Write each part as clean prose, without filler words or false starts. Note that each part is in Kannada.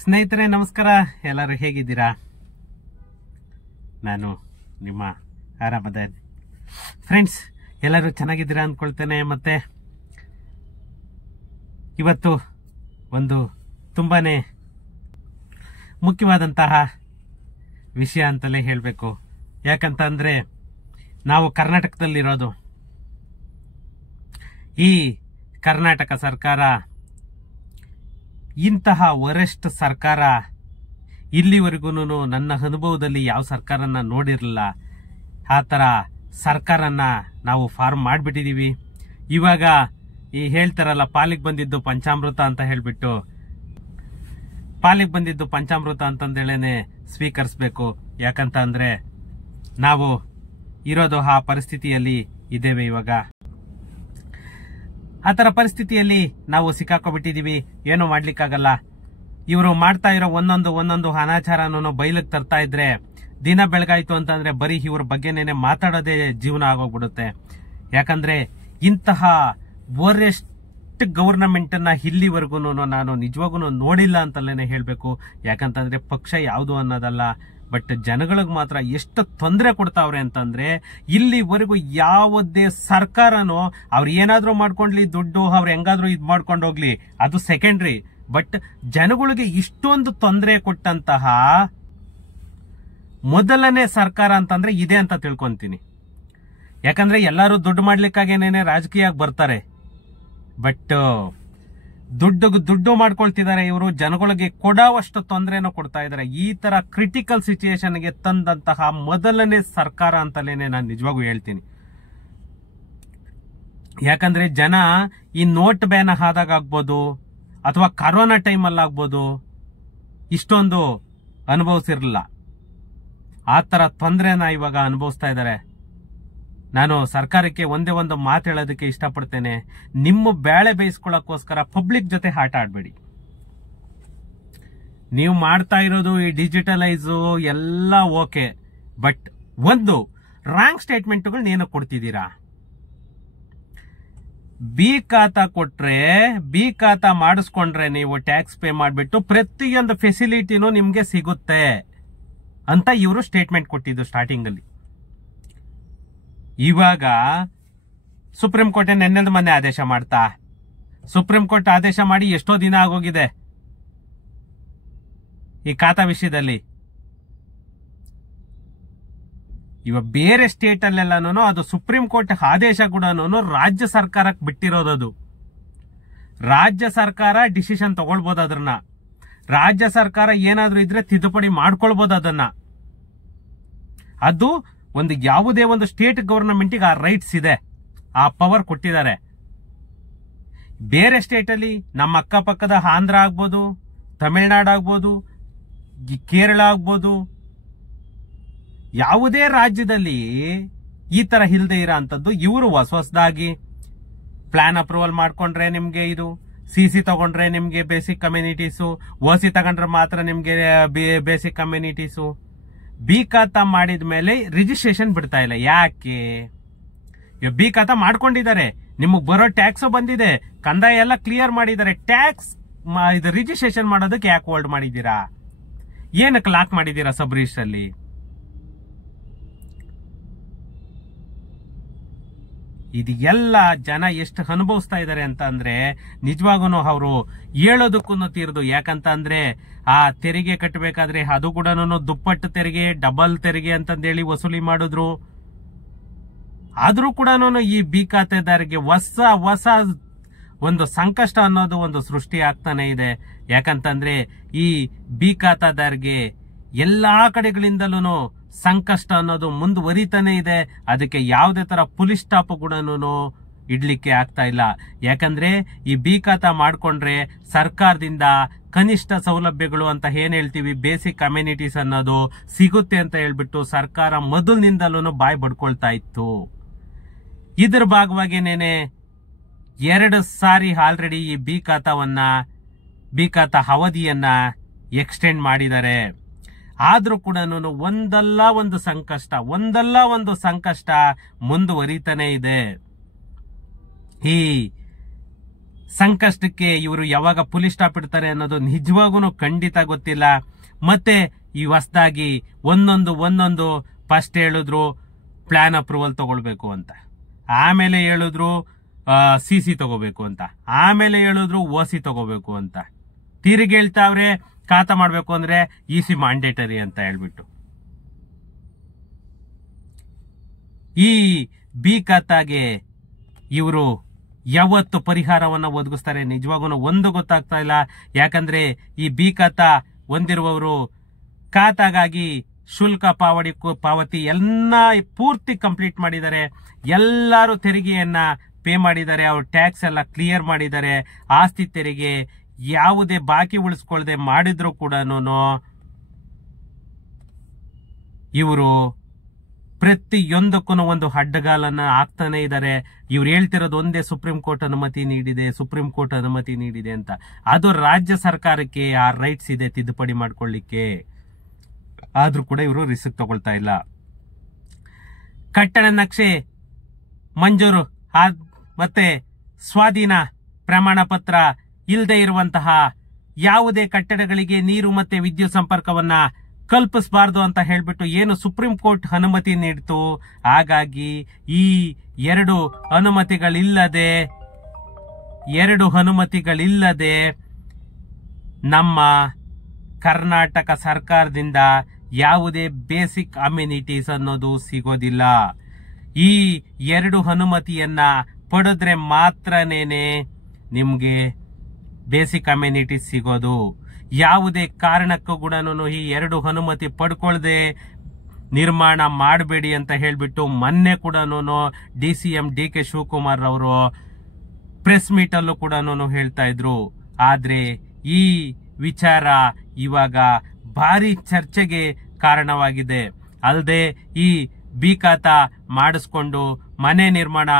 ಸ್ನೇಹಿತರೆ ನಮಸ್ಕಾರ. ಎಲ್ಲರೂ ಹೇಗಿದ್ದೀರಾ? ನಾನು ನಿಮ್ಮ ಆರಾಮದ ಫ್ರೆಂಡ್ಸ್, ಎಲ್ಲರೂ ಚೆನ್ನಾಗಿದ್ದೀರಾ ಅಂದ್ಕೊಳ್ತೇನೆ. ಮತ್ತೆ ಇವತ್ತು ಒಂದು ತುಂಬಾನೇ ಮುಖ್ಯವಾದಂತಹ ವಿಷಯ ಅಂತಲೇ ಹೇಳಬೇಕು. ಯಾಕಂತ ಅಂದ್ರೆ ನಾವು ಕರ್ನಾಟಕದಲ್ಲಿರೋದು. ಈ ಕರ್ನಾಟಕ ಸರ್ಕಾರ ಇಂತಹ ವರೆಸ್ಟ್ ಸರ್ಕಾರ ಇಲ್ಲಿವರೆಗೂ ನನ್ನ ಅನುಭವದಲ್ಲಿ ಯಾವ ಸರ್ಕಾರನ ನೋಡಿರಲಿಲ್ಲ. ಆ ಥರ ಸರ್ಕಾರನ ನಾವು ಫಾರ್ಮ್ ಮಾಡಿಬಿಟ್ಟಿದೀವಿ. ಇವಾಗ ಈ ಹೇಳ್ತಾರಲ್ಲ, ಪಾಲಿಗೆ ಬಂದಿದ್ದು ಪಂಚಾಮೃತ ಅಂತ ಹೇಳ್ಬಿಟ್ಟು, ಪಾಲಿಗೆ ಬಂದಿದ್ದು ಪಂಚಾಮೃತ ಅಂತಂದೇಳೇನೆ ಸ್ವೀಕರಿಸಬೇಕು. ಯಾಕಂತ ಅಂದ್ರೆ ನಾವು ಇರೋದು ಆ ಪರಿಸ್ಥಿತಿಯಲ್ಲಿ ಇದ್ದೇವೆ. ಇವಾಗ ಆ ತರ ಪರಿಸ್ಥಿತಿಯಲ್ಲಿ ನಾವು ಸಿಕ್ಕಾಕೊಬಿಟ್ಟಿದೀವಿ. ಏನು ಮಾಡ್ಲಿಕ್ಕಾಗಲ್ಲ. ಇವರು ಮಾಡ್ತಾ ಇರೋ ಒಂದೊಂದು ಅನಾಚಾರನೂ ಬಯಲಿಗೆ ತರ್ತಾ ಇದ್ರೆ ದಿನ ಬೆಳಗಾಯ್ತು ಅಂತಂದ್ರೆ ಬರೀ ಇವ್ರ ಬಗ್ಗೆನೇನೆ ಮಾತಾಡೋದೇ ಜೀವನ ಆಗೋಗ್ಬಿಡುತ್ತೆ. ಯಾಕಂದ್ರೆ ಇಂತಹ ವರೆಸ್ಟ್ ಗವರ್ನಮೆಂಟ್ ಅನ್ನ ಇಲ್ಲಿವರೆಗೂ ನಾನು ನಿಜವಾಗೂ ನೋಡಿಲ್ಲ ಅಂತಲೇನೆ ಹೇಳ್ಬೇಕು. ಯಾಕಂತಂದ್ರೆ ಪಕ್ಷ ಯಾವುದು ಅನ್ನೋದಲ್ಲ, ಬಟ್ ಜನಗಳಿಗೆ ಮಾತ್ರ ಎಷ್ಟು ತೊಂದರೆ ಕೊಡ್ತಾವ್ರೆ ಅಂತಂದ್ರೆ, ಇಲ್ಲಿವರೆಗೂ ಯಾವುದೇ ಸರ್ಕಾರನೋ ಅವ್ರು ಏನಾದ್ರೂ ಮಾಡ್ಕೊಂಡ್ಲಿ, ದುಡ್ಡು ಅವ್ರು ಹೆಂಗಾದ್ರೂ ಇದ್ ಮಾಡ್ಕೊಂಡು ಹೋಗ್ಲಿ, ಅದು ಸೆಕೆಂಡ್ರಿ. ಬಟ್ ಜನಗಳಿಗೆ ಇಷ್ಟೊಂದು ತೊಂದರೆ ಕೊಟ್ಟಂತಹ ಮೊದಲನೇ ಸರ್ಕಾರ ಅಂತಂದ್ರೆ ಇದೆ ಅಂತ ತಿಳ್ಕೊಂತೀನಿ. ಯಾಕಂದ್ರೆ ಎಲ್ಲರೂ ದುಡ್ಡು ಮಾಡ್ಲಿಕ್ಕಾಗೇನೇನೆ ರಾಜಕೀಯಕ್ಕೆ ಬರ್ತಾರೆ. ಬಟ್ ದುಡ್ಡು ಮಾಡ್ಕೊಳ್ತಿದ್ದಾರೆ ಇವರು. ಜನಗಳಿಗೆ ಕೊಡೋವಷ್ಟು ತೊಂದರೆನೂ ಕೊಡ್ತಾ ಇದ್ದಾರೆ. ಈ ತರ ಕ್ರಿಟಿಕಲ್ ಸಿಚುಯೇಷನ್ಗೆ ತಂದಂತಹ ಮೊದಲನೇ ಸರ್ಕಾರ ಅಂತಲೇನೆ ನಾನು ನಿಜವಾಗೂ ಹೇಳ್ತೀನಿ. ಯಾಕಂದ್ರೆ ಜನ ಈ ನೋಟ್ ಬ್ಯಾನ್ ಆದಾಗ ಆಗ್ಬೋದು, ಅಥವಾ ಕರೋನಾ ಟೈಮಲ್ಲಿ ಆಗ್ಬೋದು, ಇಷ್ಟೊಂದು ಅನುಭವಿಸಿರ್ಲಿಲ್ಲ. ಆ ತರ ತೊಂದರೆನ ಇವಾಗ ಅನುಭವಿಸ್ತಾ ಇದ್ದಾರೆ. ನಾನು ಸರ್ಕಾರಕ್ಕೆ ಒಂದೇ ಒಂದು ಮಾತು ಹೇಳೋದಕ್ಕೆ ಇಷ್ಟಪಡ್ತೇನೆ. ನಿಮ್ಮ ಬೇಳೆ ಬೇಯಿಸ್ಕೊಳ್ಳೋಕ್ಕೋಸ್ಕರ ಪಬ್ಲಿಕ್ ಜೊತೆ ಆಟ ಆಡ್ಬೇಡಿ. ನೀವು ಮಾಡ್ತಾ ಇರೋದು ಈ ಡಿಜಿಟಲೈಸು ಎಲ್ಲ ಓಕೆ, ಬಟ್ ಒಂದು ರಾಂಗ್ ಸ್ಟೇಟ್ಮೆಂಟ್ಗಳನ್ನ ಏನೋ ಕೊಡ್ತಿದ್ದೀರಾ. ಬಿ ಖಾತಾ ಕೊಟ್ರೆ, ಬಿ ಖಾತಾ ಮಾಡಿಸ್ಕೊಂಡ್ರೆ ನೀವು ಟ್ಯಾಕ್ಸ್ ಪೇ ಮಾಡಿಬಿಟ್ಟು ಪ್ರತಿಯೊಂದು ಫೆಸಿಲಿಟಿನೂ ನಿಮ್ಗೆ ಸಿಗುತ್ತೆ ಅಂತ ಇವರು ಸ್ಟೇಟ್ಮೆಂಟ್ ಕೊಟ್ಟಿದ್ದು ಸ್ಟಾರ್ಟಿಂಗ್ ಅಲ್ಲಿ. ಇವಾಗ ಸುಪ್ರೀಂ ಕೋರ್ಟ್ ನೆನ್ನೆದ ಮೊನ್ನೆ ಆದೇಶ ಮಾಡ್ತಾ, ಸುಪ್ರೀಂ ಕೋರ್ಟ್ ಆದೇಶ ಮಾಡಿ ಎಷ್ಟೋ ದಿನ ಆಗೋಗಿದೆ ಈ ಖಾತಾ ವಿಷಯದಲ್ಲಿ. ಇವಾಗ ಬೇರೆ ಸ್ಟೇಟ್ ಅಲ್ಲೆಲ್ಲಾನು ಅದು ಸುಪ್ರೀಂ ಕೋರ್ಟ್ ಆದೇಶ ಕೂಡ ರಾಜ್ಯ ಸರ್ಕಾರಕ್ಕೆ ಬಿಟ್ಟಿರೋದದು. ರಾಜ್ಯ ಸರ್ಕಾರ ಡಿಸಿಷನ್ ತಗೊಳ್ಬೋದು. ಅದನ್ನ ರಾಜ್ಯ ಸರ್ಕಾರ ಏನಾದ್ರೂ ಇದ್ರೆ ತಿದ್ದುಪಡಿ ಮಾಡ್ಕೊಳ್ಬಹುದು. ಅದನ್ನ ಅದು ಒಂದು ಯಾವುದೇ ಒಂದು ಸ್ಟೇಟ್ ಗವರ್ನಮೆಂಟಿಗೆ ಆ ರೈಟ್ಸ್ ಇದೆ, ಆ ಪವರ್ ಕೊಟ್ಟಿದ್ದಾರೆ. ಬೇರೆ ಸ್ಟೇಟ್ ಅಲ್ಲಿ ನಮ್ಮ ಅಕ್ಕಪಕ್ಕದ ಆಂಧ್ರ ಆಗ್ಬೋದು, ತಮಿಳುನಾಡು ಆಗ್ಬೋದು, ಕೇರಳ ಆಗ್ಬೋದು, ಯಾವುದೇ ರಾಜ್ಯದಲ್ಲಿ ಈ ತರ ಇಲ್ಲದೆ ಇರೋ ಅಂತದ್ದು ಇವರು ಹೊಸದಾಗಿ ಪ್ಲಾನ್ ಅಪ್ರೂವಲ್ ಮಾಡ್ಕೊಂಡ್ರೆ ನಿಮ್ಗೆ ಇದು, ಸಿಸಿ ತಗೊಂಡ್ರೆ ನಿಮ್ಗೆ ಬೇಸಿಕ್ ಕಮ್ಯುನಿಟೀಸು, ಓಸಿ ತಗೊಂಡ್ರೆ ಮಾತ್ರ ನಿಮ್ಗೆ ಬೇಸಿಕ್ ಕಮ್ಯುನಿಟೀಸು. ಬಿ ಖಾತಾ ಮಾಡಿದ ಮೇಲೆ ರಿಜಿಸ್ಟ್ರೇಷನ್ ಬಿಡ್ತಾ ಇಲ್ಲ. ಯಾಕೆ? ಬಿ ಖಾತಾ ಮಾಡ್ಕೊಂಡಿದ್ದಾರೆ, ನಿಮಗ್ ಬರೋ ಟ್ಯಾಕ್ಸ್ ಬಂದಿದೆ, ಕಂದಾಯ ಎಲ್ಲ ಕ್ಲಿಯರ್ ಮಾಡಿದ್ದಾರೆ. ಟ್ಯಾಕ್ಸ್ ಇದು ರಿಜಿಸ್ಟ್ರೇಷನ್ ಮಾಡೋದಕ್ಕೆ ಯಾಕೆ ಹೋಲ್ಡ್ ಮಾಡಿದ್ದೀರಾ? ಏನಕ್ಕೆ ಲಾಕ್ ಮಾಡಿದ್ದೀರಾ ಸಬ್ ರಿಜಿಸ್ಟರ್ ಅಲ್ಲಿ? ಇದು ಎಲ್ಲ ಜನ ಎಷ್ಟು ಅನುಭವಿಸ್ತಾ ಇದ್ದಾರೆ ಅಂತ ಅಂದ್ರೆ ನಿಜವಾಗೂ ಅವರು ಹೇಳೋದಕ್ಕೂ ತೀರ್ದು. ಯಾಕಂತ ಅಂದ್ರೆ ಆ ತೆರಿಗೆ ಕಟ್ಟಬೇಕಾದ್ರೆ ಅದು ಕೂಡ ದುಪ್ಪಟ್ಟು ತೆರಿಗೆ, ಡಬಲ್ ತೆರಿಗೆ ಅಂತಂದೇಳಿ ವಸೂಲಿ ಮಾಡಿದ್ರು. ಆದ್ರೂ ಕೂಡ ಈ ಬಿ ಖಾತೆದಾರರಿಗೆ ಹೊಸ ಒಂದು ಸಂಕಷ್ಟ ಅನ್ನೋದು ಒಂದು ಸೃಷ್ಟಿ ಆಗ್ತಾನೆ ಇದೆ. ಯಾಕಂತಂದ್ರೆ ಈ ಬಿ ಖಾತಾದಾರರಿಗೆ ಎಲ್ಲಾ ಕಡೆಗಳಿಂದಲೂ ಸಂಕಷ್ಟ ಅನ್ನೋದು ಮುಂದುವರಿತಾನೆ ಇದೆ. ಅದಕ್ಕೆ ಯಾವುದೇ ತರ ಪುಲಿಸ್ ಸ್ಟಾಪ್ ಕೂಡ ಇಡ್ಲಿಕ್ಕೆ ಆಗ್ತಾ ಇಲ್ಲ. ಯಾಕಂದ್ರೆ ಈ ಬಿ ಖಾತಾ ಮಾಡ್ಕೊಂಡ್ರೆ ಸರ್ಕಾರದಿಂದ ಕನಿಷ್ಠ ಸೌಲಭ್ಯಗಳು ಅಂತ ಏನ್ ಹೇಳ್ತೀವಿ, ಬೇಸಿಕ್ ಕಮ್ಯುನಿಟೀಸ್ ಅನ್ನೋದು ಸಿಗುತ್ತೆ ಅಂತ ಹೇಳ್ಬಿಟ್ಟು ಸರ್ಕಾರ ಮೊದಲಿನಿಂದಲೂ ಬಾಯ್ ಬಡ್ಕೊಳ್ತಾ ಇತ್ತು. ಇದ್ರ ಭಾಗವಾಗಿನೇನೆ 2 ಸಾರಿ ಆಲ್ರೆಡಿ ಈ ಬಿ ಖಾತಾ ಅವಧಿಯನ್ನ ಎಕ್ಸ್ಟೆಂಡ್ ಮಾಡಿದ್ದಾರೆ. ಆದ್ರೂ ಕೂಡ ಒಂದಲ್ಲ ಒಂದು ಸಂಕಷ್ಟ ಮುಂದುವರಿತಾನೆ ಇದೆ. ಈ ಸಂಕಷ್ಟಕ್ಕೆ ಇವರು ಯಾವಾಗ ಪೊಲೀಸ್ ಸ್ಟಾಪ್ ಇಡ್ತಾರೆ ಅನ್ನೋದು ನಿಜವಾಗೂ ಖಂಡಿತ ಗೊತ್ತಿಲ್ಲ. ಮತ್ತೆ ಈ ಹೊಸದಾಗಿ ಒಂದೊಂದು ಫಸ್ಟ್ ಹೇಳಿದ್ರು ಪ್ಲಾನ್ ಅಪ್ರೂವಲ್ ತಗೊಳ್ಬೇಕು ಅಂತ, ಆಮೇಲೆ ಹೇಳಿದ್ರು ಸಿಸಿ ತಗೋಬೇಕು ಅಂತ, ಆಮೇಲೆ ಹೇಳಿದ್ರು ಓಸಿ ತಗೋಬೇಕು ಅಂತ, ತಿರುಗಿ ಹೇಳ್ತಾವ್ರೆ ಖಾತಾ ಮಾಡ್ಬೇಕು ಅಂದ್ರೆ ಇಸಿ ಮ್ಯಾಂಡೇಟರಿ ಅಂತ ಹೇಳ್ಬಿಟ್ಟು. ಈ ಬಿ ಖಾತಾಗೆ ಇವರು ಯಾವತ್ತು ಪರಿಹಾರವನ್ನ ಒದಗಿಸ್ತಾರೆ ನಿಜವಾಗೂ ಒಂದು ಗೊತ್ತಾಗ್ತಾ ಇಲ್ಲ. ಯಾಕಂದ್ರೆ ಈ ಬಿ ಖಾತಾ ಹೊಂದಿರುವವರು ಖಾತಾಗಾಗಿ ಶುಲ್ಕ ಪಾವತಿ ಎಲ್ಲ ಪೂರ್ತಿ ಕಂಪ್ಲೀಟ್ ಮಾಡಿದ್ದಾರೆ. ಎಲ್ಲರೂ ತೆರಿಗೆಯನ್ನ ಪೇ ಮಾಡಿದ್ದಾರೆ, ಅವ್ರ ಟ್ಯಾಕ್ಸ್ ಎಲ್ಲ ಕ್ಲಿಯರ್ ಮಾಡಿದ್ದಾರೆ. ಆಸ್ತಿ ತೆರಿಗೆ ಯಾವುದೇ ಬಾಕಿ ಉಳಿಸ್ಕೊಳ್ಳದೆ ಮಾಡಿದ್ರು ಕೂಡ ಇವರು ಪ್ರತಿಯೊಂದಕ್ಕೂ ಒಂದು ಅಡ್ಡಗಾಲನ್ನ ಹಾಕ್ತಾನೆ ಇದ್ದಾರೆ. ಇವ್ರು ಹೇಳ್ತಿರೋದು ಒಂದೇ, ಸುಪ್ರೀಂ ಕೋರ್ಟ್ ಅನುಮತಿ ನೀಡಿದೆ ಅಂತ. ಅದು ರಾಜ್ಯ ಸರ್ಕಾರಕ್ಕೆ ಆ ರೈಟ್ಸ್ ಇದೆ ತಿದ್ದುಪಡಿ ಮಾಡ್ಕೊಳ್ಳಿಕ್ಕೆ, ಆದ್ರೂ ಕೂಡ ಇವರು ರಿಸ್ಕ್ ತಗೊಳ್ತಾ ಇಲ್ಲ. ಕಟ್ಟಡ ನಕ್ಷೆ ಮಂಜೂರು ಮತ್ತೆ ಸ್ವಾಧೀನ ಪ್ರಮಾಣ ಪತ್ರ ಇಲ್ಲದೆ ಇರುವಂತಹ ಯಾವುದೇ ಕಟ್ಟಡಗಳಿಗೆ ನೀರು ಮತ್ತೆ ವಿದ್ಯುತ್ ಸಂಪರ್ಕವನ್ನ ಕಲ್ಪಿಸಬಾರದು ಅಂತ ಹೇಳ್ಬಿಟ್ಟು ಏನು ಸುಪ್ರೀಂ ಕೋರ್ಟ್ ಅನುಮತಿ ನೀಡಿತು. ಹಾಗಾಗಿ ಈ ಎರಡು ಅನುಮತಿಗಳಿಲ್ಲದೆ ನಮ್ಮ ಕರ್ನಾಟಕ ಸರ್ಕಾರದಿಂದ ಯಾವುದೇ ಬೇಸಿಕ್ ಅಮ್ಯುನಿಟೀಸ್ ಅನ್ನೋದು ಸಿಗೋದಿಲ್ಲ. ಈ ಎರಡು ಅನುಮತಿಯನ್ನ ಪಡೆದ್ರೆ ಮಾತ್ರನೇನೆ ನಿಮ್ಗೆ ಬೇಸಿಕ್ ಅಮ್ಯುನಿಟೀಸ್ ಸಿಗೋದು. ಯಾವುದೇ ಕಾರಣಕ್ಕೂ ಕೂಡ ಈ ಎರಡು ಅನುಮತಿ ಪಡ್ಕೊಳ್ದೆ ನಿರ್ಮಾಣ ಮಾಡಬೇಡಿ ಅಂತ ಹೇಳ್ಬಿಟ್ಟು ಮೊನ್ನೆ ಕೂಡ DCM DK ಶಿವಕುಮಾರ್ ಅವರು ಪ್ರೆಸ್ ಮೀಟ್ ಅಲ್ಲೂ ಕೂಡ ಹೇಳ್ತಾ ಇದ್ರು. ಆದ್ರೆ ಈ ವಿಚಾರ ಇವಾಗ ಭಾರಿ ಚರ್ಚೆಗೆ ಕಾರಣವಾಗಿದೆ. ಅಲ್ಲದೆ ಈ ಬಿ ಖಾತಾ ಮಾಡಿಸ್ಕೊಂಡು ಮನೆ ನಿರ್ಮಾಣ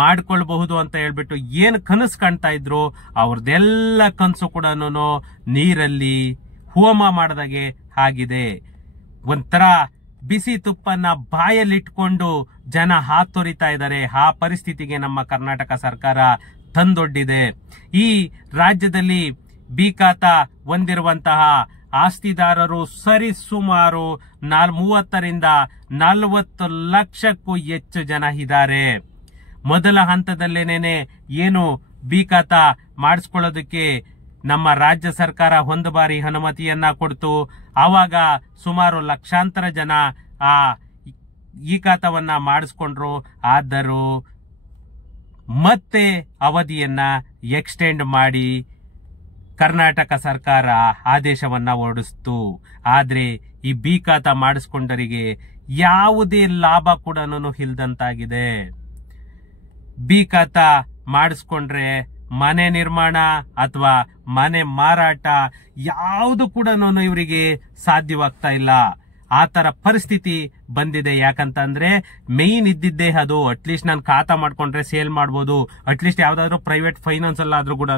ಮಾಡ್ಕೊಳ್ಬಹುದು ಅಂತ ಹೇಳ್ಬಿಟ್ಟು ಏನ್ ಕನಸು ಕಾಣ್ತಾ ಇದ್ರು, ಅವ್ರದೆಲ್ಲ ಕನಸು ಕೂಡ ನೀರಲ್ಲಿ ಹೋಮ ಮಾಡದಾಗೆ ಆಗಿದೆ. ಒಂಥರ ಬಿಸಿ ತುಪ್ಪನ್ನ ಬಾಯಲ್ಲಿಟ್ಕೊಂಡು ಜನ ಹಾತೊರಿತಾ ಇದ್ದಾರೆ. ಆ ಪರಿಸ್ಥಿತಿಗೆ ನಮ್ಮ ಕರ್ನಾಟಕ ಸರ್ಕಾರ ತಂದೊಡ್ಡಿದೆ. ಈ ರಾಜ್ಯದಲ್ಲಿ ಬಿ ಖಾತಾ ಹೊಂದಿರುವಂತಹ ಆಸ್ತಿದಾರರು ಸರಿ ಸುಮಾರು 30ರಿಂದ 40 ಲಕ್ಷಕ್ಕೂ ಹೆಚ್ಚು ಜನ ಇದ್ದಾರೆ. ಮೊದಲ ಹಂತದಲ್ಲೇನೆ ಏನು ಬಿ ಖಾತಾ ಮಾಡಿಸ್ಕೊಳ್ಳೋದಕ್ಕೆ ನಮ್ಮ ರಾಜ್ಯ ಸರ್ಕಾರ ಒಂದು ಬಾರಿ ಅನುಮತಿಯನ್ನ ಕೊಡ್ತು. ಆವಾಗ ಸುಮಾರು ಲಕ್ಷಾಂತರ ಜನ ಈ ಖಾತಾವನ್ನ ಮಾಡಿಸ್ಕೊಂಡ್ರು. ಆದರೂ ಮತ್ತೆ ಅವಧಿಯನ್ನ ಎಕ್ಸ್ಟೆಂಡ್ ಮಾಡಿ ಕರ್ನಾಟಕ ಸರ್ಕಾರ ಆದೇಶವನ್ನ ಹೊರಡಿಸ್ತು. ಆದ್ರೆ ಈ ಬಿ ಖಾತಾ ಮಾಡಿಸ್ಕೊಂಡರಿಗೆ ಯಾವುದೇ ಲಾಭ ಕೂಡ ಇಲ್ದಂತಾಗಿದೆ. ಬಿ ಖಾತಾ ಮಾಡಿಸ್ಕೊಂಡ್ರೆ ಮನೆ ನಿರ್ಮಾಣ ಅಥವಾ ಮನೆ ಮಾರಾಟ ಯಾವುದು ಕೂಡ ಇವರಿಗೆ ಸಾಧ್ಯವಾಗ್ತಾ ಇಲ್ಲ. ಆ ತರ ಪರಿಸ್ಥಿತಿ ಬಂದಿದೆ. ಯಾಕಂತಂದ್ರೆ ಮೇನ್ ಇದ್ದಿದ್ದೇ ಅದು, ಅಟ್ಲೀಸ್ಟ್ ನಾನು ಖಾತಾ ಮಾಡ್ಕೊಂಡ್ರೆ ಸೇಲ್ ಮಾಡ್ಬೋದು, ಅಟ್ಲೀಸ್ಟ್ ಯಾವ್ದಾದ್ರು ಪ್ರೈವೇಟ್ ಫೈನಾನ್ಸ್ ಅಲ್ಲಾದ್ರೂ ಕೂಡ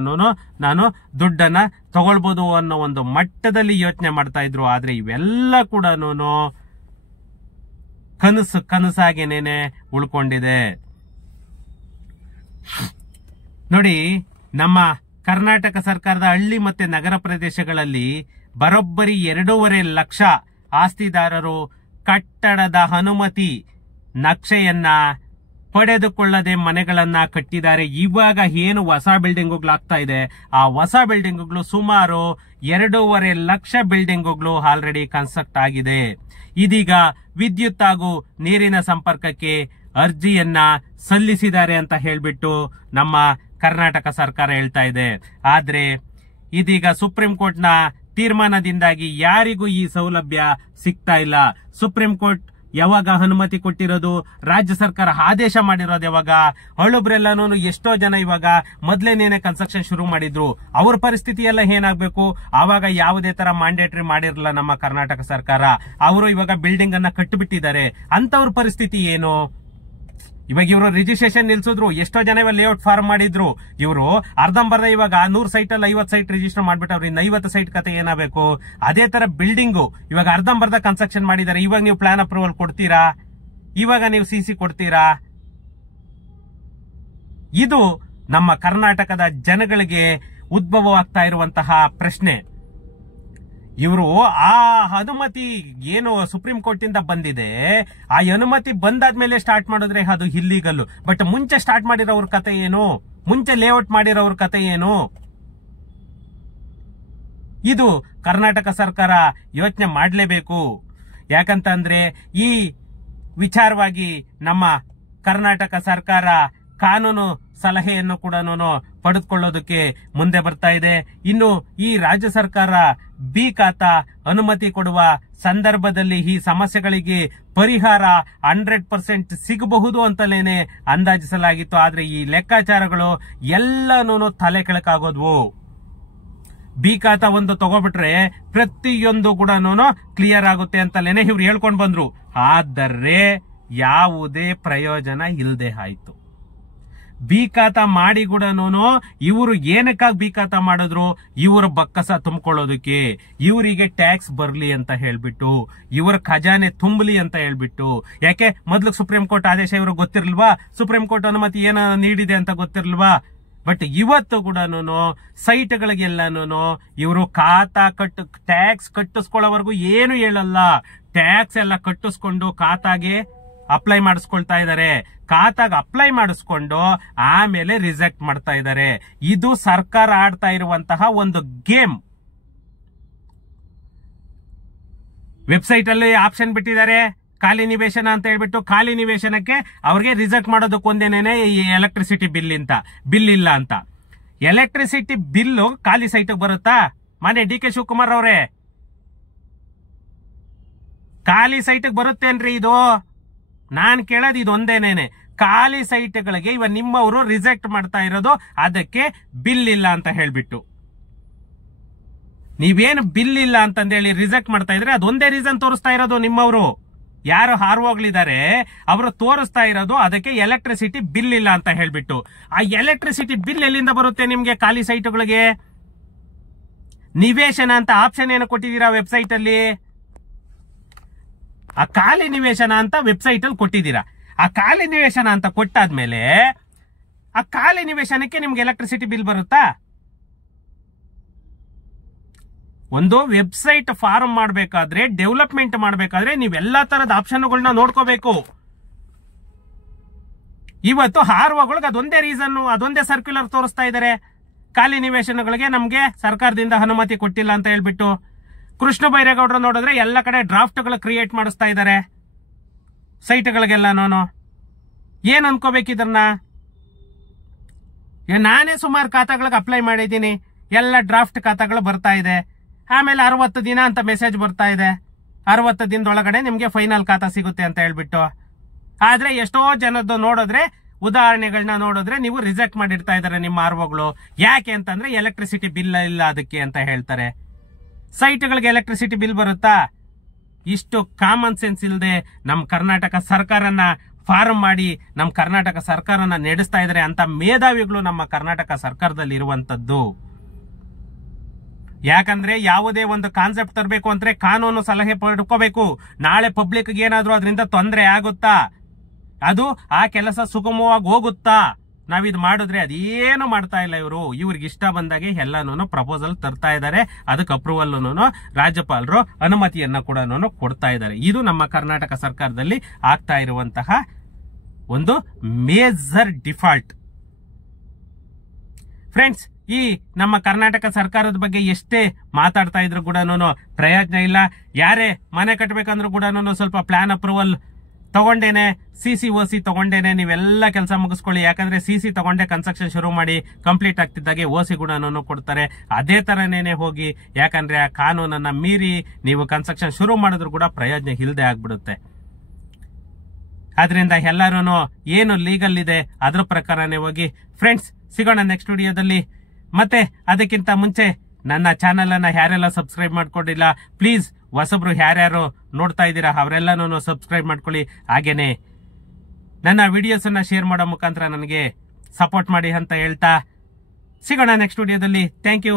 ನಾನು ದುಡ್ಡನ್ನ ತಗೊಳ್ಬೋದು ಅನ್ನೋ ಒಂದು ಮಟ್ಟದಲ್ಲಿ ಯೋಚನೆ ಮಾಡ್ತಾ ಇದ್ರು. ಆದ್ರೆ ಇವೆಲ್ಲ ಕೂಡ ಕನಸಾಗೇನೇನೆ ಉಳ್ಕೊಂಡಿದೆ. ನೋಡಿ, ನಮ್ಮ ಕರ್ನಾಟಕ ಸರ್ಕಾರದ ಹಳ್ಳಿ ಮತ್ತೆ ನಗರ ಪ್ರದೇಶಗಳಲ್ಲಿ ಬರೋಬ್ಬರಿ 2.5 ಲಕ್ಷ ಆಸ್ತಿದಾರರು ಕಟ್ಟಡದ ಅನುಮತಿ ನಕ್ಷೆಯನ್ನ ಪಡೆದುಕೊಳ್ಳದೆ ಮನೆಗಳನ್ನ ಕಟ್ಟಿದ್ದಾರೆ. ಇವಾಗ ಏನು ಹೊಸ ಬಿಲ್ಡಿಂಗ್ಗಳಾಗ್ತಾ ಇದೆ, ಆ ಹೊಸ ಬಿಲ್ಡಿಂಗ್ಗಳು ಸುಮಾರು 2.5 ಲಕ್ಷ ಬಿಲ್ಡಿಂಗ್ಗಳು ಆಲ್ರೆಡಿ ಕನ್ಸ್ಟ್ರಕ್ಟ್ ಆಗಿದೆ. ಇದೀಗ ವಿದ್ಯುತ್ ಹಾಗೂ ನೀರಿನ ಸಂಪರ್ಕಕ್ಕೆ ಅರ್ಜಿಯನ್ನ ಸಲ್ಲಿಸಿದ್ದಾರೆ ಅಂತ ಹೇಳ್ಬಿಟ್ಟು ನಮ್ಮ ಕರ್ನಾಟಕ ಸರ್ಕಾರ ಹೇಳ್ತಾ ಇದೆ. ಆದ್ರೆ ಇದೀಗ ಸುಪ್ರೀಂ ಕೋರ್ಟ್ನ ತೀರ್ಮಾನದಿಂದಾಗಿ ಯಾರಿಗೂ ಈ ಸೌಲಭ್ಯ ಸಿಗ್ತಾ ಇಲ್ಲ. ಸುಪ್ರೀಂ ಕೋರ್ಟ್ ಯಾವಾಗ ಅನುಮತಿ ಕೊಟ್ಟಿರೋದು, ರಾಜ್ಯ ಸರ್ಕಾರ ಆದೇಶ ಮಾಡಿರೋದು ಯಾವಾಗ? ಹಳುಬ್ರೆಲ್ಲನೂ ಎಷ್ಟೋ ಜನ ಇವಾಗ ಮೊದ್ಲೇನೇನೆ ಕನ್ಸ್ಟ್ರಕ್ಷನ್ ಶುರು ಮಾಡಿದ್ರು, ಅವ್ರ ಪರಿಸ್ಥಿತಿ ಎಲ್ಲ ಏನಾಗ್ಬೇಕು? ಆವಾಗ ಯಾವುದೇ ತರ ಮ್ಯಾಂಡೇಟರಿ ಮಾಡಿರಲಿಲ್ಲ ನಮ್ಮ ಕರ್ನಾಟಕ ಸರ್ಕಾರ. ಅವರು ಇವಾಗ ಬಿಲ್ಡಿಂಗ್ ಅನ್ನ ಕಟ್ಟಿಬಿಟ್ಟಿದ್ದಾರೆ. ಅಂತವ್ರ ಪರಿಸ್ಥಿತಿ ಏನು? ಇವಾಗ ಇವರು ರಿಜಿಸ್ಟ್ರೇಷನ್ ನಿಲ್ಸಿದ್ರು, ಎಷ್ಟೋ ಜನ ಇವಾಗ ಲೇಔಟ್ ಫಾರ್ಮ್ ಮಾಡಿದ್ರು. ಇವರು ಅರ್ಧಂಬರ್ಧ ಇವಾಗ 100 ಸೈಟ್ ಅಲ್ಲಿ 50 ಸೈಟ್ ರಿಜಿಸ್ಟರ್ ಮಾಡ್ಬಿಟ್ಟವ್ರು. ಇನ್ನು 50 ಸೈಟ್ ಕತೆ ಏನಾಗಬೇಕು? ಅದೇ ತರ ಬಿಲ್ಡಿಂಗು ಇವಾಗ ಅರ್ಧಂಬರ್ಧ ಕನ್ಸ್ಟ್ರಕ್ಷನ್ ಮಾಡಿದ್ದಾರೆ. ಇವಾಗ ನೀವು ಪ್ಲಾನ್ ಅಪ್ರೂವಲ್ ಕೊಡ್ತೀರಾ? ಇವಾಗ ನೀವು ಸಿಸಿ ಕೊಡ್ತೀರಾ? ಇದು ನಮ್ಮ ಕರ್ನಾಟಕದ ಜನಗಳಿಗೆ ಉದ್ಭವವಾಗ್ತಾ ಇರುವಂತಹ ಪ್ರಶ್ನೆ. ಇವರು ಆ ಅನುಮತಿ ಏನು ಸುಪ್ರೀಂ ಕೋರ್ಟ್ ಇಂದ ಬಂದಿದೆ, ಆ ಅನುಮತಿ ಬಂದಾದ್ಮೇಲೆ ಸ್ಟಾರ್ಟ್ ಮಾಡಿದ್ರೆ ಅದು ಇಲ್ಲೀಗಲ್. ಬಟ್ ಮುಂಚೆ ಸ್ಟಾರ್ಟ್ ಮಾಡಿರೋರ ಕತೆ ಏನು? ಮುಂಚೆ ಲೇಔಟ್ ಮಾಡಿರೋರ ಕತೆ ಏನು? ಇದು ಕರ್ನಾಟಕ ಸರ್ಕಾರ ಯೋಚನೆ ಮಾಡಲೇಬೇಕು. ಯಾಕಂತಂದ್ರೆ ಈ ವಿಚಾರವಾಗಿ ನಮ್ಮ ಕರ್ನಾಟಕ ಸರ್ಕಾರ ಕಾನೂನು ಸಲಹೆಯನ್ನು ಕೂಡ ಪಡೆದುಕೊಳ್ಳೋದಕ್ಕೆ ಮುಂದೆ ಬರ್ತಾ ಇದೆ. ಇನ್ನು ಈ ರಾಜ್ಯ ಸರ್ಕಾರ ಬಿ ಖಾತಾ ಅನುಮತಿ ಕೊಡುವ ಸಂದರ್ಭದಲ್ಲಿ ಈ ಸಮಸ್ಯೆಗಳಿಗೆ ಪರಿಹಾರ 100% ಸಿಗಬಹುದು ಅಂತಲೇನೆ ಅಂದಾಜಿಸಲಾಗಿತ್ತು. ಆದ್ರೆ ಈ ಲೆಕ್ಕಾಚಾರಗಳು ಎಲ್ಲನೂ ತಲೆ ಕೆಳಕಾಗೋದ್ವು. ಬಿ ಖಾತಾ ಒಂದು ತಗೋಬಿಟ್ರೆ ಪ್ರತಿಯೊಂದು ಕೂಡ ಕ್ಲಿಯರ್ ಆಗುತ್ತೆ ಅಂತಲೇನೆ ಇವ್ರು ಹೇಳ್ಕೊಂಡ್ ಬಂದ್ರು. ಆದರೆ ಯಾವುದೇ ಪ್ರಯೋಜನ ಇಲ್ಲದೆ ಆಯ್ತು. ಬಿ ಖಾತಾ ಮಾಡಿ ಕೂಡ ಇವರು ಏನಕ್ಕಾಗಿ ಬಿ ಖಾತಾ ಮಾಡಿದ್ರು? ಇವರ ಬಕ್ಕಸ ತುಂಬಿಕೊಳ್ಳೋದಕ್ಕೆ, ಇವರಿಗೆ ಟ್ಯಾಕ್ಸ್ ಬರ್ಲಿ ಅಂತ ಹೇಳ್ಬಿಟ್ಟು, ಇವರ ಖಜಾನೆ ತುಂಬಲಿ ಅಂತ ಹೇಳ್ಬಿಟ್ಟು. ಯಾಕೆ ಮೊದ್ಲು ಸುಪ್ರೀಂ ಕೋರ್ಟ್ ಆದೇಶ ಇವ್ರಿಗೆ ಗೊತ್ತಿರ್ಲಿಲ್ವಾ? ಸುಪ್ರೀಂ ಕೋರ್ಟ್ ಅನುಮತಿ ಏನ ನೀಡಿದೆ ಅಂತ ಗೊತ್ತಿರ್ಲಿಲ್ವಾ? ಬಟ್ ಇವತ್ತು ಕೂಡ ಸೈಟ್ಗಳಿಗೆಲ್ಲಾನು ಇವರು ಖಾತಾ ಟ್ಯಾಕ್ಸ್ ಕಟ್ಟಿಸ್ಕೊಳ್ಳೋವರೆಗೂ ಏನು ಹೇಳಲ್ಲ. ಟ್ಯಾಕ್ಸ್ ಎಲ್ಲ ಕಟ್ಟಿಸ್ಕೊಂಡು ಖಾತಾಗೆ ಅಪ್ಲೈ ಮಾಡಿಸ್ಕೊಳ್ತಾ ಇದ್ದಾರೆ. ಖಾತಾಗ ಅಪ್ಲೈ ಮಾಡಿಸ್ಕೊಂಡು ಆಮೇಲೆ ರಿಜೆಕ್ಟ್ ಮಾಡ್ತಾ ಇದ್ದಾರೆ. ಇದು ಸರ್ಕಾರ ಆಡ್ತಾ ಇರುವಂತಹ ಒಂದು ಗೇಮ್. ವೆಬ್ಸೈಟ್ ಅಲ್ಲಿ ಆಪ್ಷನ್ ಬಿಟ್ಟಿದ್ದಾರೆ ಖಾಲಿ ನಿವೇಶನ ಅಂತ ಹೇಳ್ಬಿಟ್ಟು. ಖಾಲಿ ನಿವೇಶನಕ್ಕೆ ಅವ್ರಿಗೆ ರಿಜೆಕ್ಟ್ ಮಾಡೋದಕ್ಕೆ ಒಂದೇನೇನೆ ಈ ಎಲೆಕ್ಟ್ರಿಸಿಟಿ ಬಿಲ್ ಇಲ್ಲ ಅಂತ. ಎಲೆಕ್ಟ್ರಿಸಿಟಿ ಬಿಲ್ ಖಾಲಿ ಸೈಟ್ ಬರುತ್ತಾ? ಮಾನ್ಯ ಡಿ ಕೆ ಶಿವಕುಮಾರ್ ಅವರೇ, ಖಾಲಿ ಸೈಟ್ ಬರುತ್ತೇನ್ರಿ ಇದು? ನಾನ್ ಕೇಳೋದು ಇದೊಂದೇನೇನೆ. ಖಾಲಿ ಸೈಟ್ಗಳಿಗೆ ಇವ ನಿಮ್ಮವರು ರಿಜೆಕ್ಟ್ ಮಾಡ್ತಾ ಇರೋದು ಅದಕ್ಕೆ ಬಿಲ್ ಇಲ್ಲ ಅಂತ ಹೇಳ್ಬಿಟ್ಟು. ನೀವೇನು ಬಿಲ್ ಇಲ್ಲ ಅಂತಂದೇಳಿ ರಿಜೆಕ್ಟ್ ಮಾಡ್ತಾ ಇದ್ರೆ ಅದೊಂದೇ ರೀಸನ್ ತೋರಿಸ್ತಾ ಇರೋದು. ನಿಮ್ಮವರು ಯಾರು ಹಾರ್ವೋಗ್ಲಿದ್ದಾರೆ ಅವರು ತೋರಿಸ್ತಾ ಇರೋದು ಅದಕ್ಕೆ ಎಲೆಕ್ಟ್ರಿಸಿಟಿ ಬಿಲ್ ಇಲ್ಲ ಅಂತ ಹೇಳ್ಬಿಟ್ಟು. ಆ ಎಲೆಕ್ಟ್ರಿಸಿಟಿ ಬಿಲ್ ಎಲ್ಲಿಂದ ಬರುತ್ತೆ ನಿಮ್ಗೆ ಖಾಲಿ ಸೈಟ್ಗಳಿಗೆ? ನಿವೇಶನ ಅಂತ ಆಪ್ಷನ್ ಏನು ಕೊಟ್ಟಿದ್ದೀರಾ ವೆಬ್ಸೈಟ್ ಅಲ್ಲಿ? ಆ ಖಾಲಿ ನಿವೇಶನ ಅಂತ ವೆಬ್ಸೈಟ್ ಅಲ್ಲಿ ಕೊಟ್ಟಿದ್ದೀರಾ. ಆ ಖಾಲಿ ನಿವೇಶನ ಅಂತ ಕೊಟ್ಟಾದ್ಮೇಲೆ ಆ ಖಾಲಿ ನಿವೇಶನಕ್ಕೆ ನಿಮ್ಗೆ ಎಲೆಕ್ಟ್ರಿಸಿಟಿ ಬಿಲ್ ಬರುತ್ತಾ? ಒಂದು ವೆಬ್ಸೈಟ್ ಫಾರ್ಮ್ ಮಾಡಬೇಕಾದ್ರೆ, ಡೆವಲಪ್ಮೆಂಟ್ ಮಾಡಬೇಕಾದ್ರೆ ನೀವೆಲ್ಲಾ ತರದ ಆಪ್ಷನ್ಗಳನ್ನ ನೋಡ್ಕೋಬೇಕು. ಇವತ್ತು ಹಾರ್ವಗಳಿಗೆ ಅದೊಂದೇ ರೀಸನ್, ಅದೊಂದೇ ಸರ್ಕ್ಯುಲರ್ ತೋರಿಸ್ತಾ ಇದ್ದಾರೆ. ಖಾಲಿ ನಿವೇಶನಗಳಿಗೆ ನಮ್ಗೆ ಸರ್ಕಾರದಿಂದ ಅನುಮತಿ ಕೊಟ್ಟಿಲ್ಲ ಅಂತ ಹೇಳ್ಬಿಟ್ಟು. ಕೃಷ್ಣ ಬೈರೇಗೌಡರು ನೋಡಿದ್ರೆ ಎಲ್ಲ ಕಡೆ ಡ್ರಾಫ್ಟ್ಗಳು ಕ್ರಿಯೇಟ್ ಮಾಡಿಸ್ತಾ ಇದ್ದಾರೆ ಸೈಟ್ಗಳಿಗೆಲ್ಲ. ಏನ್ ಅನ್ಕೋಬೇಕಿದ್ರನ್ನ? ನಾನೇ ಸುಮಾರು ಖಾತಾಗಳಿಗೆ ಅಪ್ಲೈ ಮಾಡಿದ್ದೀನಿ, ಎಲ್ಲ ಡ್ರಾಫ್ಟ್ ಖಾತಾಗಳು ಬರ್ತಾ ಇದೆ. ಆಮೇಲೆ 60 ದಿನ ಅಂತ ಮೆಸೇಜ್ ಬರ್ತಾ ಇದೆ, 60 ದಿನದೊಳಗಡೆ ನಿಮ್ಗೆ ಫೈನಲ್ ಖಾತಾ ಸಿಗುತ್ತೆ ಅಂತ ಹೇಳ್ಬಿಟ್ಟು. ಆದ್ರೆ ಎಷ್ಟೋ ಜನದ್ದು ನೋಡಿದ್ರೆ, ಉದಾಹರಣೆಗಳನ್ನ ನೋಡಿದ್ರೆ ನೀವು ರಿಜೆಕ್ಟ್ ಮಾಡಿರ್ತಾ ಇದಾರೆ ನಿಮ್ಮ ಆರ್ವಗಳು. ಯಾಕೆ ಅಂತಂದ್ರೆ ಎಲೆಕ್ಟ್ರಿಸಿಟಿ ಬಿಲ್ ಇಲ್ಲ ಅದಕ್ಕೆ ಅಂತ ಹೇಳ್ತಾರೆ. ಸೈಟ್ಗಳಿಗೆ ಎಲೆಕ್ಟ್ರಿಸಿಟಿ ಬಿಲ್ ಬರುತ್ತಾ? ಇಷ್ಟು ಕಾಮನ್ ಸೆನ್ಸ್ ಇಲ್ಲದೆ ನಮ್ಮ ಕರ್ನಾಟಕ ಸರ್ಕಾರನ ಫಾರ್ಮ್ ಮಾಡಿ ನಮ್ಮ ಕರ್ನಾಟಕ ಸರ್ಕಾರನ ನಡೆಸ್ತಾ ಇದ್ದಾರೆ ಅಂತ ಮೇಧಾವಿಗಳು ನಮ್ಮ ಕರ್ನಾಟಕ ಸರ್ಕಾರದಲ್ಲಿ ಇರುವಂತದ್ದು. ಯಾಕಂದ್ರೆ ಯಾವುದೇ ಒಂದು ಕಾನ್ಸೆಪ್ಟ್ ತರಬೇಕು ಅಂದ್ರೆ ಕಾನೂನು ಸಲಹೆ ಪಡ್ಕೋಬೇಕು. ನಾಳೆ ಪಬ್ಲಿಕ್ ಏನಾದ್ರೂ ಅದರಿಂದ ತೊಂದರೆ ಆಗುತ್ತಾ? ಅದು ಆ ಕೆಲಸ ಸುಗಮವಾಗಿ ಹೋಗುತ್ತಾ? ನಾವಿದ್ ಮಾಡಿದ್ರೆ ಅದೇನು ಮಾಡ್ತಾ ಇಲ್ಲ ಇವರು. ಇವ್ರಿಗೆ ಇಷ್ಟ ಬಂದಾಗೆ ಎಲ್ಲಾನು ಪ್ರಪೋಸಲ್ ತರ್ತಾ ಇದ್ದಾರೆ. ಅದಕ್ಕೆ ಅಪ್ರೂವಲ್ ರಾಜ್ಯಪಾಲರು ಅನುಮತಿಯನ್ನ ಕೂಡ ಕೊಡ್ತಾ ಇದ್ದಾರೆ. ಇದು ನಮ್ಮ ಕರ್ನಾಟಕ ಸರ್ಕಾರದಲ್ಲಿ ಆಗ್ತಾ ಇರುವಂತಹ ಒಂದು ಮೇಜರ್ ಡಿಫಾಲ್ಟ್. ಫ್ರೆಂಡ್ಸ್, ಈ ನಮ್ಮ ಕರ್ನಾಟಕ ಸರ್ಕಾರದ ಬಗ್ಗೆ ಎಷ್ಟೇ ಮಾತಾಡ್ತಾ ಇದ್ರು ಕೂಡ ಪ್ರಯೋಜನ ಇಲ್ಲ. ಯಾರೇ ಮನೆ ಕಟ್ಟಬೇಕಂದ್ರೂ ಕೂಡ ಸ್ವಲ್ಪ ಪ್ಲಾನ್ ಅಪ್ರೂವಲ್ ತಗೊಂಡೇನೆ, CC/OC ತಗೊಂಡೇನೆ ನೀವೆಲ್ಲ ಕೆಲಸ ಮುಗಿಸ್ಕೊಳ್ಳಿ. ಯಾಕಂದ್ರೆ CC ತಗೊಂಡೆ ಕನ್ಸ್ಟ್ರಕ್ಷನ್ ಶುರು ಮಾಡಿ ಕಂಪ್ಲೀಟ್ ಆಗ್ತಿದ್ದಾಗೆ OC ಕೂಡ ಕೊಡ್ತಾರೆ. ಅದೇ ತರನೇನೆ ಹೋಗಿ, ಯಾಕಂದ್ರೆ ಆ ಕಾನೂನನ್ನ ಮೀರಿ ನೀವು ಕನ್ಸ್ಟ್ರಕ್ಷನ್ ಶುರು ಮಾಡಿದ್ರು ಕೂಡ ಪ್ರಯೋಜನ ಇಲ್ಲದೆ ಆಗ್ಬಿಡುತ್ತೆ. ಆದ್ರಿಂದ ಎಲ್ಲರೂ ಏನು ಲೀಗಲ್ ಇದೆ ಅದ್ರ ಪ್ರಕಾರನೇ ಹೋಗಿ. ಫ್ರೆಂಡ್ಸ್, ಸಿಗೋಣ ನೆಕ್ಸ್ಟ್ ವಿಡಿಯೋದಲ್ಲಿ. ಮತ್ತೆ ಅದಕ್ಕಿಂತ ಮುಂಚೆ ನನ್ನ ಚಾನೆಲ್ ಅನ್ನ ಯಾರೆಲ್ಲ ಸಬ್ಸ್ಕ್ರೈಬ್ ಮಾಡ್ಕೊಂಡಿಲ್ಲ, ಪ್ಲೀಸ್ ಹೊಸಬ್ರು ಯಾರ್ಯಾರು ನೋಡ್ತಾ ಇದ್ದೀರಾ ಅವರೆಲ್ಲನೂ ಸಬ್ಸ್ಕ್ರೈಬ್ ಮಾಡ್ಕೊಳ್ಳಿ. ಹಾಗೇನೆ ನನ್ನ ವಿಡಿಯೋಸ್ ಅನ್ನ ಶೇರ್ ಮಾಡೋ ಮುಖಾಂತರ ನನಗೆ ಸಪೋರ್ಟ್ ಮಾಡಿ ಅಂತ ಹೇಳ್ತಾ ಸಿಗೋಣ ನೆಕ್ಸ್ಟ್ ವಿಡಿಯೋದಲ್ಲಿ. Thank you.